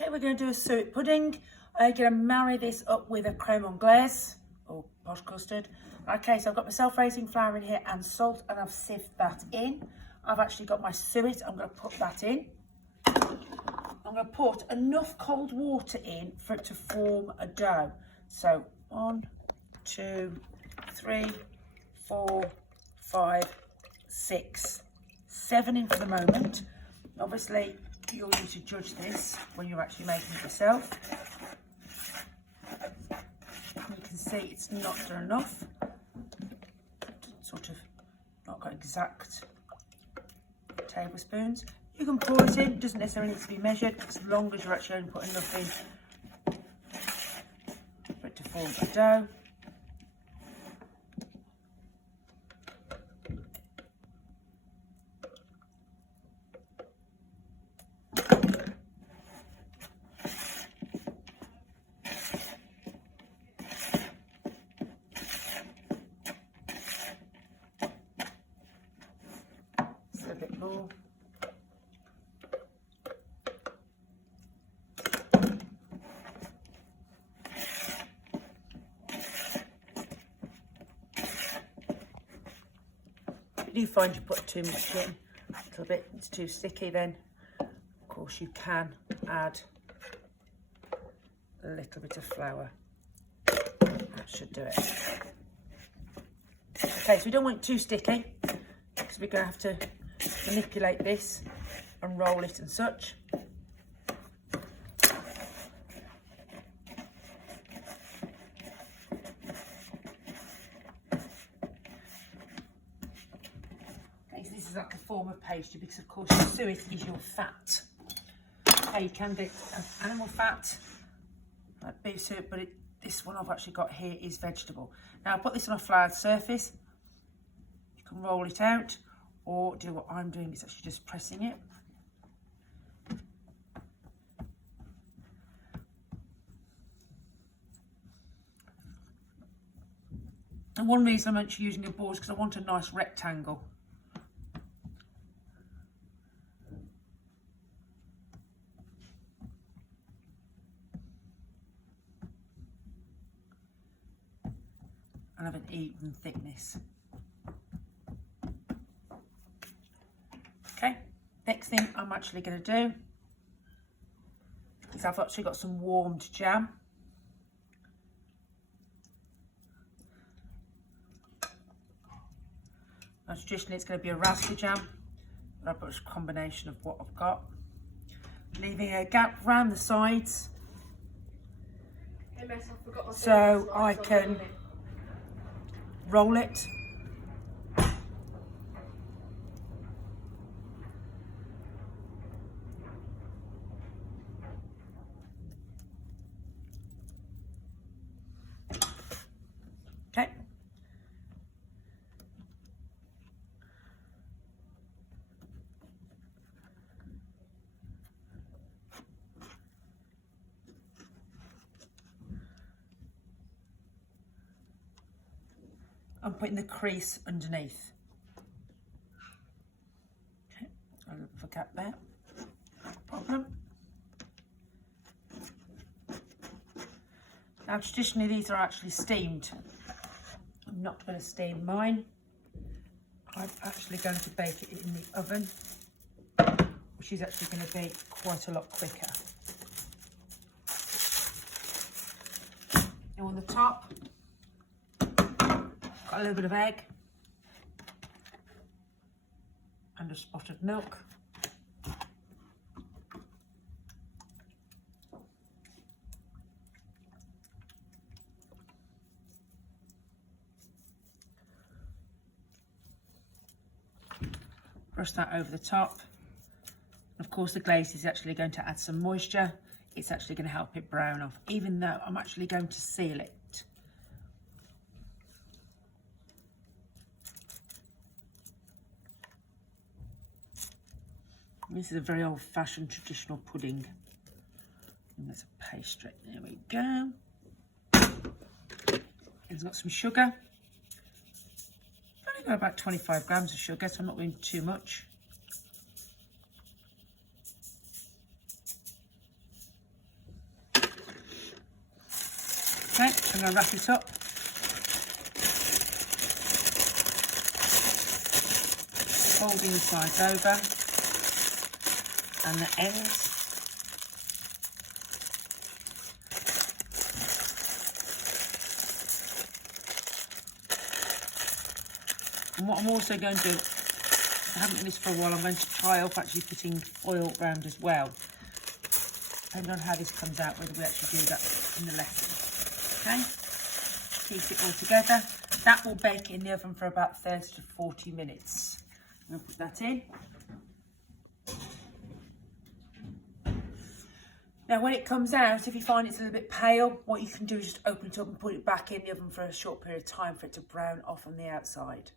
Okay, we're going to do a suet pudding. I'm going to marry this up with a creme anglaise or posh custard. Okay, so I've got my self-raising flour in here and salt, and I've sieved that in. I've actually got my suet. I'm going to put that in. I'm going to put enough cold water in for it to form a dough. So 1, 2, 3, 4, 5, 6, 7 in for the moment. Obviously, you'll need to judge this when you're actually making it yourself. You can see it's not done enough. Sort of not got exact tablespoons. You can pour it in, it doesn't necessarily need to be measured as long as you're actually only putting enough in for it to form a dough. Just a bit more. If you find you put too much in, a little bit, it's too sticky, then of course you can add a little bit of flour. That should do it. Okay, so we don't want it too sticky because we're going to have to manipulate this and roll it and such. This is like a form of pastry because of course your suet is your fat. Okay, you can get animal fat like beef suet, but this one I've actually got here is vegetable. Now I put this on a floured surface. You can roll it out or do what I'm doing, is actually just pressing it. And one reason I'm actually using a board is because I want a nice rectangle. And have an even thickness. Okay, next thing I'm actually going to do is I've actually got some warmed jam. Now traditionally it's going to be a raspberry jam, but I've got a combination of what I've got. Leaving a gap around the sides so I can roll it. Okay. I'm putting the crease underneath. Okay, a little gap there, no problem. Now traditionally these are actually steamed. I'm not going to steam mine. I'm actually going to bake it in the oven, which is actually going to be quite a lot quicker. Now on the top, got a little bit of egg and a spot of milk. Brush that over the top. Of course the glaze is actually going to add some moisture. It's actually going to help it brown off, even though I'm actually going to seal it. This is a very old-fashioned traditional pudding. And there's a pastry. There we go. It's got some sugar. I've only got about 25 grams of sugar, so I'm not doing too much. Okay, I'm going to wrap it up. Folding the sides over and the ends. And what I'm also going to do, I haven't done this for a while, I'm going to try off actually putting foil around as well. Depending on how this comes out, whether we actually do that in the lesson. Okay, keep it all together. That will bake in the oven for about 30 to 40 minutes. I'm going to put that in. Now when it comes out, if you find it's a little bit pale, what you can do is just open it up and put it back in the oven for a short period of time for it to brown off on the outside.